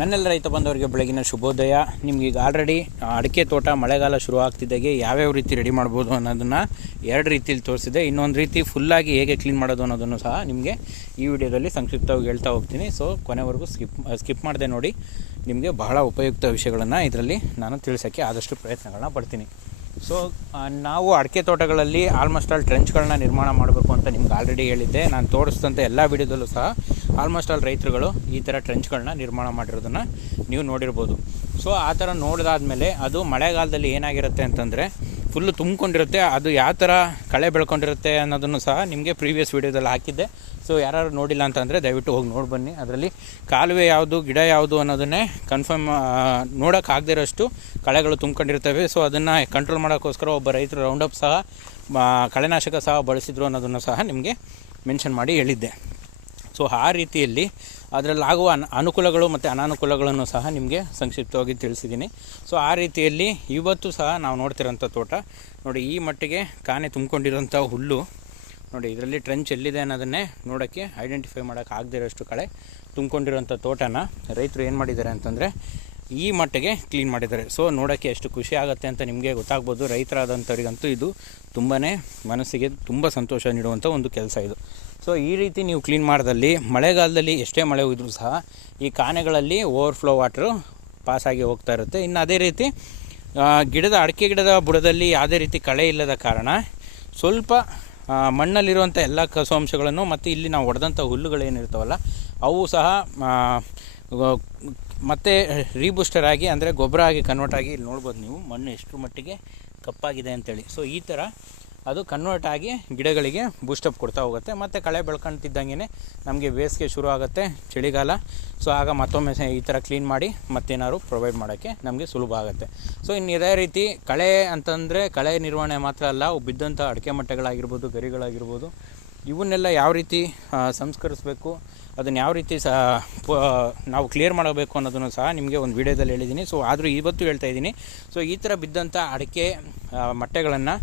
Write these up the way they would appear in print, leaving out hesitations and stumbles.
ನನ್ನೆಲ್ಲ ರೈತ ಬಂದವರಿಗೆ ಬೆಳಗಿನ ಶುಭೋದಯ. ನಿಮ್ಗೀಗ ಆಲ್ರೆಡಿ ಅಡಿಕೆ ತೋಟ ಮಳೆಗಾಲ ಶುರು ಆಗ್ತಿದ್ದಾಗೆ ಯಾವ್ಯಾವ ರೀತಿ ರೆಡಿ ಮಾಡ್ಬೋದು ಅನ್ನೋದನ್ನು ಎರಡು ರೀತಿಯಲ್ಲಿ ತೋರಿಸಿದೆ. ಇನ್ನೊಂದು ರೀತಿ ಫುಲ್ಲಾಗಿ ಹೇಗೆ ಕ್ಲೀನ್ ಮಾಡೋದು ಅನ್ನೋದನ್ನು ಸಹ ನಿಮಗೆ ಈ ವಿಡಿಯೋದಲ್ಲಿ ಸಂಕ್ಷಿಪ್ತವಾಗಿ ಹೇಳ್ತಾ ಹೋಗ್ತೀನಿ. ಸೊ ಕೊನೆವರೆಗೂ ಸ್ಕಿಪ್ ಮಾಡದೆ ನೋಡಿ. ನಿಮಗೆ ಬಹಳ ಉಪಯುಕ್ತ ವಿಷಯಗಳನ್ನು ಇದರಲ್ಲಿ ನಾನು ತಿಳಿಸೋಕ್ಕೆ ಆದಷ್ಟು ಪ್ರಯತ್ನಗಳನ್ನ ಪಡ್ತೀನಿ. ಸೊ ನಾವು ಅಡಿಕೆ ತೋಟಗಳಲ್ಲಿ ಆಲ್ಮೋಸ್ಟ್ ಆಲ್ ಟ್ರೆಂಚ್ಗಳನ್ನ ನಿರ್ಮಾಣ ಮಾಡಬೇಕು ಅಂತ ನಿಮ್ಗೆ ಆಲ್ರೆಡಿ ಹೇಳಿದ್ದೆ. ನಾನು ತೋರಿಸಿದಂಥ ಎಲ್ಲ ವಿಡಿಯೋದಲ್ಲೂ ಸಹ ಆಲ್ಮೋಸ್ಟ್ ಆಲ್ ರೈತರುಗಳು ಈ ಥರ ಟ್ರೆಂಚ್ಗಳನ್ನ ನಿರ್ಮಾಣ ಮಾಡಿರೋದನ್ನು ನೀವು ನೋಡಿರ್ಬೋದು. ಸೊ ಆ ಥರ ನೋಡಿದಾದ್ಮೇಲೆ ಅದು ಮಳೆಗಾಲದಲ್ಲಿ ಏನಾಗಿರುತ್ತೆ ಅಂತಂದರೆ ಫುಲ್ಲು ತುಂಬಿಕೊಂಡಿರುತ್ತೆ. ಅದು ಯಾವ ಥರ ಕಳೆ ಬೆಳ್ಕೊಂಡಿರುತ್ತೆ ಅನ್ನೋದನ್ನು ಸಹ ನಿಮಗೆ ಪ್ರೀವಿಯಸ್ ವೀಡಿಯೋದಲ್ಲಿ ಹಾಕಿದ್ದೆ. ಸೊ ಯಾರು ನೋಡಿಲ್ಲ ಅಂತಂದರೆ ದಯವಿಟ್ಟು ಹೋಗಿ ನೋಡಿ ಬನ್ನಿ. ಅದರಲ್ಲಿ ಕಾಲುವೆ ಯಾವುದು, ಗಿಡ ಯಾವುದು ಅನ್ನೋದನ್ನೇ ಕನ್ಫರ್ಮ್ ನೋಡೋಕ್ಕಾಗದಿರೋಷ್ಟು ಕಳೆಗಳು ತುಂಬ್ಕೊಂಡಿರ್ತವೆ. ಸೊ ಅದನ್ನು ಕಂಟ್ರೋಲ್ ಮಾಡೋಕ್ಕೋಸ್ಕರ ಒಬ್ಬ ರೈತರು ರೌಂಡಪ್ ಸಹ ಕಳೆನಾಶಕ ಸಹ ಬಳಸಿದ್ರು ಅನ್ನೋದನ್ನು ಸಹ ನಿಮಗೆ ಮೆನ್ಷನ್ ಮಾಡಿ ಹೇಳಿದ್ದೆ. ಸೊ ಆ ರೀತಿಯಲ್ಲಿ ಅದರಲ್ಲಾಗುವ ಅನುಕೂಲಗಳು ಮತ್ತು ಅನಾನುಕೂಲಗಳನ್ನು ಸಹ ನಿಮಗೆ ಸಂಕ್ಷಿಪ್ತವಾಗಿ ತಿಳಿಸಿದ್ದೀನಿ. ಸೊ ಆ ರೀತಿಯಲ್ಲಿ ಇವತ್ತು ಸಹ ನಾವು ನೋಡ್ತಿರೋಂಥ ತೋಟ ನೋಡಿ, ಈ ಮಟ್ಟಿಗೆ ಕಾನೆ ತುಂಬಿಕೊಂಡಿರೋಂಥ ಹುಲ್ಲು ನೋಡಿ. ಇದರಲ್ಲಿ ಟ್ರೆಂಚ್ ಎಲ್ಲಿದೆ ಅನ್ನೋದನ್ನೇ ನೋಡೋಕ್ಕೆ ಐಡೆಂಟಿಫೈ ಮಾಡೋಕ್ಕೆ ಆಗದೇ ಇರೋಷ್ಟು ಕಳೆ ತುಂಬಿಕೊಂಡಿರೋಂಥ ತೋಟನ ರೈತರು ಏನು ಮಾಡಿದ್ದಾರೆ ಅಂತಂದರೆ ಈ ಮಟ್ಟಿಗೆ ಕ್ಲೀನ್ ಮಾಡಿದ್ದಾರೆ. ಸೊ ನೋಡೋಕ್ಕೆ ಎಷ್ಟು ಖುಷಿ ಆಗುತ್ತೆ ಅಂತ ನಿಮಗೆ ಗೊತ್ತಾಗ್ಬೋದು. ರೈತರಾದಂಥವ್ರಿಗಂತೂ ಇದು ತುಂಬಾ ಮನಸ್ಸಿಗೆ ತುಂಬ ಸಂತೋಷ ನೀಡುವಂಥ ಒಂದು ಕೆಲಸ ಇದು. ಸೊ ಈ ರೀತಿ ನೀವು ಕ್ಲೀನ್ ಮಾಡಿದಲ್ಲಿ ಮಳೆಗಾಲದಲ್ಲಿ ಎಷ್ಟೇ ಮಳೆ ಹೋದ್ರೂ ಸಹ ಈ ಕಾನೆಗಳಲ್ಲಿ ಓವರ್ಫ್ಲೋ ವಾಟ್ರು ಪಾಸಾಗಿ ಹೋಗ್ತಾ ಇರುತ್ತೆ. ಇನ್ನು ಅದೇ ರೀತಿ ಅಡಿಕೆ ಗಿಡದ ಬುಡದಲ್ಲಿ ಯಾವುದೇ ರೀತಿ ಕಳೆ ಇಲ್ಲದ ಕಾರಣ ಸ್ವಲ್ಪ ಮಣ್ಣಲ್ಲಿರುವಂಥ ಎಲ್ಲ ಕಸವಂಶಗಳನ್ನು ಮತ್ತು ಇಲ್ಲಿ ನಾವು ಹೊಡೆದಂಥ ಹುಲ್ಲುಗಳೇನಿರ್ತಾವಲ್ಲ ಅವು ಸಹ ಮತ್ತು ರೀಬೂಸ್ಟರ್ ಆಗಿ ಅಂದರೆ ಗೊಬ್ಬರ ಆಗಿ ಕನ್ವರ್ಟ್ ಆಗಿ ಇಲ್ಲಿ ನೋಡ್ಬೋದು ನೀವು ಮಣ್ಣು ಎಷ್ಟು ಮಟ್ಟಿಗೆ ಕಪ್ಪಾಗಿದೆ ಅಂತೇಳಿ. ಸೊ ಈ ಥರ ಅದು ಕನ್ವರ್ಟ್ ಆಗಿ ಗಿಡಗಳಿಗೆ ಬೂಸ್ಟಪ್ ಕೊಡ್ತಾ ಹೋಗುತ್ತೆ. ಮತ್ತು ಕಳೆ ಬೆಳ್ಕೊಳ್ತಿದ್ದಂಗೆ ನಮಗೆ ಬೇಸಿಗೆ ಶುರು ಆಗುತ್ತೆ, ಚಳಿಗಾಲ. ಸೊ ಆಗ ಮತ್ತೊಮ್ಮೆ ಈ ಥರ ಕ್ಲೀನ್ ಮಾಡಿ ಮತ್ತೇನಾದ್ರು ಪ್ರೊವೈಡ್ ಮಾಡೋಕ್ಕೆ ನಮಗೆ ಸುಲಭ ಆಗುತ್ತೆ. ಸೊ ಇನ್ನು ಇದೇ ರೀತಿ ಕಳೆ ಅಂತಂದರೆ ಕಳೆ ನಿರ್ವಹಣೆ ಮಾತ್ರ ಅಲ್ಲ, ಬಿದ್ದಂಥ ಅಡಿಕೆ ಮಟ್ಟೆಗಳಾಗಿರ್ಬೋದು, ಗರಿಗಳಾಗಿರ್ಬೋದು, ಇವನ್ನೆಲ್ಲ ಯಾವ ರೀತಿ ಸಂಸ್ಕರಿಸಬೇಕು, ಅದನ್ನು ಯಾವ ರೀತಿ ನಾವು ಕ್ಲಿಯರ್ ಮಾಡಬೇಕು ಅನ್ನೋದನ್ನು ಸಹ ನಿಮಗೆ ಒಂದು ವಿಡಿಯೋದಲ್ಲಿ ಹೇಳಿದ್ದೀನಿ. ಸೊ ಆದರೂ ಇವತ್ತು ಹೇಳ್ತಾ ಇದ್ದೀನಿ. ಸೊ ಈ ಥರ ಬಿದ್ದಂಥ ಅಡಿಕೆ ಮಟ್ಟೆಗಳನ್ನು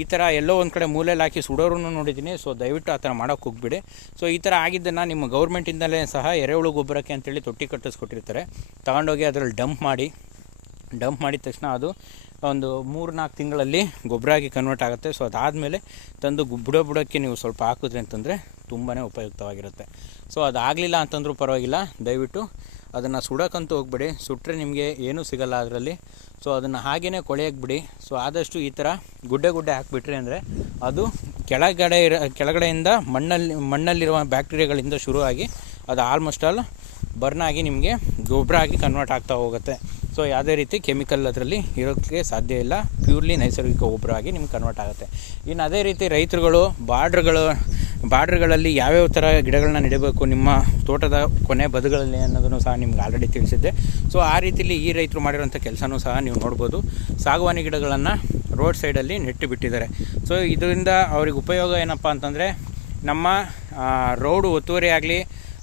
ಈ ಥರ ಎಲ್ಲೋ ಒಂದು ಕಡೆ ಮೂಲೆಯಲ್ಲಿ ಹಾಕಿ ಸುಡೋರನ್ನು ನೋಡಿದ್ದೀನಿ. ಸೊ ದಯವಿಟ್ಟು ಆ ಥರ ಮಾಡೋಕ್ಕೆ ಹೋಗ್ಬಿಡಿ. ಸೊ ಈ ಥರ ಆಗಿದ್ದನ್ನು ನಿಮ್ಮ ಗೌರ್ಮೆಂಟಿಂದಲೇ ಸಹ ಎರೆಹುಳು ಗೊಬ್ಬರಕ್ಕೆ ಅಂತೇಳಿ ತೊಟ್ಟಿ ಕಟ್ಟಿಸ್ಕೊಟ್ಟಿರ್ತಾರೆ. ತಗೊಂಡೋಗಿ ಅದರಲ್ಲಿ ಡಂಪ್ ಮಾಡಿದ ತಕ್ಷಣ ಅದು ಒಂದು 3-4 ತಿಂಗಳಲ್ಲಿ ಗೊಬ್ಬರ ಆಗಿ ಕನ್ವರ್ಟ್ ಆಗುತ್ತೆ. ಸೊ ಅದಾದಮೇಲೆ ತಂದು ಬುಡಕ್ಕೆ ನೀವು ಸ್ವಲ್ಪ ಹಾಕಿದ್ರಿ ಅಂತಂದರೆ ತುಂಬಾ ಉಪಯುಕ್ತವಾಗಿರುತ್ತೆ. ಸೊ ಅದಾಗಲಿಲ್ಲ ಅಂತಂದ್ರೂ ಪರವಾಗಿಲ್ಲ, ದಯವಿಟ್ಟು ಅದನ್ನು ಸುಡೋಕ್ಕಂತೂ ಹೋಗ್ಬಿಡಿ. ಸುಟ್ಟರೆ ನಿಮಗೆ ಏನೂ ಸಿಗಲ್ಲ ಅದರಲ್ಲಿ. ಸೊ ಅದನ್ನು ಹಾಗೇ ಕೊಳೆಯಕ್ಕೆ ಬಿಡಿ. ಸೊ ಆದಷ್ಟು ಈ ಥರ ಗುಡ್ಡೆ ಹಾಕಿಬಿಟ್ರಿ ಅಂದರೆ ಅದು ಕೆಳಗಡೆಯಿಂದ ಮಣ್ಣಲ್ಲಿರುವ ಬ್ಯಾಕ್ಟೀರಿಯಾಗಳಿಂದ ಶುರುವಾಗಿ ಅದು ಆಲ್ಮೋಸ್ಟ್ ಆಲ್ ಬರ್ನ್ ಆಗಿ ನಿಮಗೆ ಗೊಬ್ಬರ ಆಗಿ ಕನ್ವರ್ಟ್ ಆಗ್ತಾ ಹೋಗುತ್ತೆ. ಸೊ ಯಾವುದೇ ರೀತಿ ಕೆಮಿಕಲ್ ಅದರಲ್ಲಿ ಇರೋಕ್ಕೆ ಸಾಧ್ಯ ಇಲ್ಲ. ಪ್ಯೂರ್ಲಿ ನೈಸರ್ಗಿಕ ಗೊಬ್ಬರ ಆಗಿ ನಿಮ್ಗೆ ಕನ್ವರ್ಟ್ ಆಗುತ್ತೆ. ಇನ್ನು ಅದೇ ರೀತಿ ರೈತರುಗಳು ಬಾರ್ಡ್ರ್ಗಳಲ್ಲಿ ಯಾವ್ಯಾವ ಥರ ಗಿಡಗಳನ್ನ ನೆಡಬೇಕು ನಿಮ್ಮ ತೋಟದ ಕೊನೆ ಬದುಗಳಲ್ಲಿ ಅನ್ನೋದನ್ನು ಸಹ ನಿಮ್ಗೆ ಆಲ್ರೆಡಿ ತಿಳಿಸಿದ್ದೆ. ಸೊ ಆ ರೀತಿಯಲ್ಲಿ ಈ ರೈತರು ಮಾಡಿರೋಂಥ ಕೆಲಸನೂ ಸಹ ನೀವು ನೋಡ್ಬೋದು. ಸಾಗವಾನಿ ಗಿಡಗಳನ್ನು ರೋಡ್ ಸೈಡಲ್ಲಿ ನೆಟ್ಟು ಬಿಟ್ಟಿದ್ದಾರೆ. ಸೊ ಇದರಿಂದ ಅವ್ರಿಗೆ ಉಪಯೋಗ ಏನಪ್ಪ ಅಂತಂದರೆ ನಮ್ಮ ರೋಡು ಒತ್ತುವರಿ ಆಗಲಿ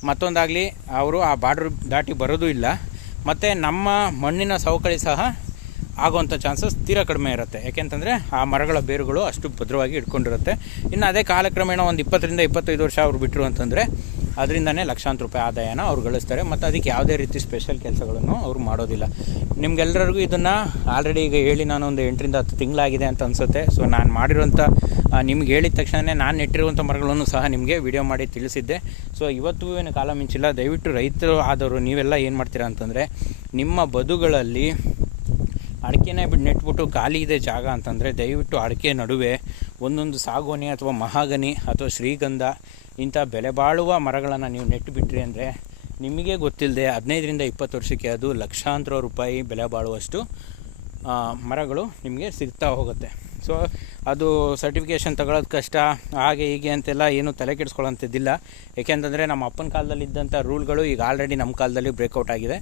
ಮತ್ತೊಂದಾಗಲಿ ಅವರು ಆ ಬಾರ್ಡ್ರ್ ದಾಟಿ ಬರೋದು ಇಲ್ಲ. ಮತ್ತು ನಮ್ಮ ಮಣ್ಣಿನ ಸವಕಳಿ ಸಹ ಆಗುವಂಥ ಚಾನ್ಸಸ್ ತೀರಾ ಕಡಿಮೆ ಇರುತ್ತೆ. ಯಾಕೆಂತಂದರೆ ಆ ಮರಗಳ ಬೇರುಗಳು ಅಷ್ಟು ಭದ್ರವಾಗಿ ಇಟ್ಕೊಂಡಿರುತ್ತೆ. ಇನ್ನು ಅದೇ ಕಾಲಕ್ರಮೇಣ ಒಂದು 20-25 ವರ್ಷ ಅವ್ರು ಬಿಟ್ಟರು ಅಂತಂದರೆ ಅದರಿಂದನೇ ಲಕ್ಷಾಂತರ ರೂಪಾಯಿ ಆದಾಯನ ಅವ್ರು ಗಳಿಸ್ತಾರೆ. ಮತ್ತು ಅದಕ್ಕೆ ಯಾವುದೇ ರೀತಿ ಸ್ಪೆಷಲ್ ಕೆಲಸಗಳನ್ನು ಅವ್ರು ಮಾಡೋದಿಲ್ಲ. ನಿಮ್ಗೆಲ್ಲರಿಗೂ ಇದನ್ನು ಆಲ್ರೆಡಿ ಈಗ ಹೇಳಿ ನಾನು ಒಂದು 8-10 ತಿಂಗಳಾಗಿದೆ ಅಂತ ಅನಿಸುತ್ತೆ. ಸೊ ನಾನು ಮಾಡಿರೋಂಥ ನಿಮ್ಗೆ ಹೇಳಿದ ತಕ್ಷಣವೇ ನಾನು ನೆಟ್ಟಿರುವಂಥ ಮರಗಳನ್ನು ಸಹ ನಿಮಗೆ ವಿಡಿಯೋ ಮಾಡಿ ತಿಳಿಸಿದ್ದೆ. ಸೊ ಇವತ್ತು ಏನು ಕಾಲ ಮಿಂಚಿಲ್ಲ. ದಯವಿಟ್ಟು ರೈತರು ಆದವರು ನೀವೆಲ್ಲ ಏನು ಮಾಡ್ತೀರಾ ಅಂತಂದರೆ ನಿಮ್ಮ ಬದುಗಳಲ್ಲಿ ಅಡಿಕೆನೇ ನೆಟ್ಬಿಟ್ಟು ಖಾಲಿ ಇದೆ ಜಾಗ ಅಂತಂದರೆ ದಯವಿಟ್ಟು ಅಡಿಕೆ ನಡುವೆ ಒಂದೊಂದು ಸಾಗೋನಿ ಅಥವಾ ಮಹಾಗನಿ ಅಥವಾ ಶ್ರೀಗಂಧ ಇಂಥ ಬೆಲೆ ಬಾಳುವ ಮರಗಳನ್ನು ನೀವು ನೆಟ್ಟು ಬಿಟ್ರಿ ಅಂದರೆ ನಿಮಗೆ ಗೊತ್ತಿಲ್ಲದೆ 15-20 ವರ್ಷಕ್ಕೆ ಅದು ಲಕ್ಷಾಂತರ ರೂಪಾಯಿ ಬೆಲೆ ಬಾಳುವಷ್ಟು ಮರಗಳು ನಿಮಗೆ ಸಿಗ್ತಾ ಹೋಗುತ್ತೆ. ಸೊ ಅದು ಸರ್ಟಿಫಿಕೇಷನ್ ತಗೊಳ್ಳೋದು ಕಷ್ಟ, ಹಾಗೆ ಹೀಗೆ ಅಂತೆಲ್ಲ ಏನೂ ತಲೆ ಕೆಡಿಸ್ಕೊಳ್ಳೋಂಥದ್ದಿಲ್ಲ. ಏಕೆಂತಂದರೆ ನಮ್ಮ ಅಪ್ಪನ ಕಾಲದಲ್ಲಿದ್ದಂಥ ರೂಲ್ಗಳು ಈಗ ಆಲ್ರೆಡಿ ನಮ್ಮ ಕಾಲದಲ್ಲಿ ಬ್ರೇಕೌಟ್ ಆಗಿದೆ.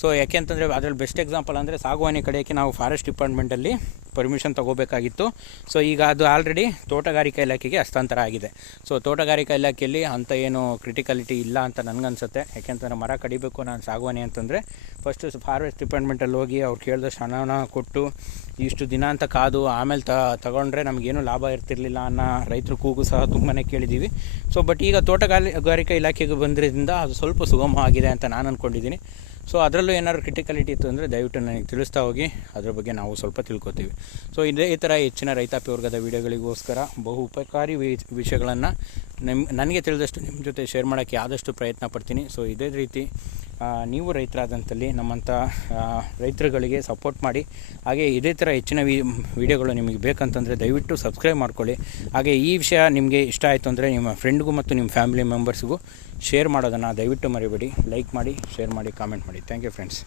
ಸೊ ಯಾಕೆಂತಂದರೆ ಅದರಲ್ಲಿ ಬೆಸ್ಟ್ ಎಕ್ಸಾಂಪಲ್ ಅಂದರೆ ಸಾಗವಾನಿ ಕಡೆಗೆ ನಾವು ಫಾರೆಸ್ಟ್ ಡಿಪಾರ್ಟ್ಮೆಂಟಲ್ಲಿ ಪರ್ಮಿಷನ್ ತೊಗೋಬೇಕಾಗಿತ್ತು. ಸೊ ಈಗ ಅದು ಆಲ್ರೆಡಿ ತೋಟಗಾರಿಕಾ ಇಲಾಖೆಗೆ ಹಸ್ತಾಂತರ ಆಗಿದೆ. ಸೊ ತೋಟಗಾರಿಕಾ ಇಲಾಖೆಯಲ್ಲಿ ಅಂಥ ಏನು ಕ್ರಿಟಿಕಲಿಟಿ ಇಲ್ಲ ಅಂತ ನನಗನ್ಸುತ್ತೆ. ಯಾಕೆಂತಂದರೆ ಮರ ಕಡಿಬೇಕು ನಾನು ಸಾಗವಾನಿ ಅಂತಂದರೆ ಫಸ್ಟು ಫಾರೆಸ್ಟ್ ಡಿಪಾರ್ಟ್ಮೆಂಟಲ್ಲಿ ಹೋಗಿ ಅವ್ರು ಕೇಳಿದಷ್ಟು ಹಣನ ಕೊಟ್ಟು ಇಷ್ಟು ದಿನ ಅಂತ ಕಾದು ಆಮೇಲೆ ತಗೊಂಡ್ರೆ ನಮಗೇನು ಲಾಭ ಇರ್ತಿರ್ಲಿಲ್ಲ ಅನ್ನೋ ರೈತರು ಕೂಗು ಸಹ ತುಂಬಾ ಕೇಳಿದ್ದೀವಿ. ಸೊ ಬಟ್ ಈಗ ತೋಟಗಾರಿಕಾ ಇಲಾಖೆಗೆ ಬಂದಿರೋದ್ರಿಂದ ಅದು ಸ್ವಲ್ಪ ಸುಗಮ ಆಗಿದೆ ಅಂತ ನಾನು ಅಂದ್ಕೊಂಡಿದ್ದೀನಿ. ಸೊ ಅದರಲ್ಲೂ ಏನಾದ್ರು ಕ್ರಿಟಿಕಲಿಟಿ ಇತ್ತು ಅಂದರೆ ದಯವಿಟ್ಟು ನನಗೆ ತಿಳಿಸ್ತಾ ಹೋಗಿ, ಅದ್ರ ಬಗ್ಗೆ ನಾವು ಸ್ವಲ್ಪ ತಿಳ್ಕೊತೀವಿ. ಸೊ ಇದೇ ಥರ ಹೆಚ್ಚಿನ ರೈತಾಪಿ ವರ್ಗದ ವೀಡಿಯೋಗಳಿಗೋಸ್ಕರ ಬಹು ಉಪಕಾರಿ ವಿಷಯಗಳನ್ನು ನನಗೆ ತಿಳಿದಷ್ಟು ನಿಮ್ಮ ಜೊತೆ ಶೇರ್ ಮಾಡೋಕ್ಕೆ ಆದಷ್ಟು ಪ್ರಯತ್ನ ಪಡ್ತೀನಿ. ಸೊ ಇದೇ ರೀತಿ ನೀವು ರೈತರಾದಂಥಲ್ಲಿ ನಮ್ಮಂಥ ರೈತರುಗಳಿಗೆ ಸಪೋರ್ಟ್ ಮಾಡಿ. ಹಾಗೆ ಇದೇ ಥರ ಹೆಚ್ಚಿನ ವೀಡಿಯೋಗಳು ನಿಮಗೆ ಬೇಕಂತಂದರೆ ದಯವಿಟ್ಟು ಸಬ್ಸ್ಕ್ರೈಬ್ ಮಾಡ್ಕೊಳ್ಳಿ. ಹಾಗೆ ಈ ವಿಷಯ ನಿಮಗೆ ಇಷ್ಟ ಆಯಿತು ಅಂದರೆ ನಿಮ್ಮ ಫ್ರೆಂಡ್ಗೂ ಮತ್ತು ನಿಮ್ಮ ಫ್ಯಾಮಿಲಿ ಮೆಂಬರ್ಸ್ಗೂ ಶೇರ್ ಮಾಡೋದನ್ನು ದಯವಿಟ್ಟು ಮರಿಬೇಡಿ. ಲೈಕ್ ಮಾಡಿ, ಶೇರ್ ಮಾಡಿ, ಕಾಮೆಂಟ್ ಮಾಡಿ. Thank you friends.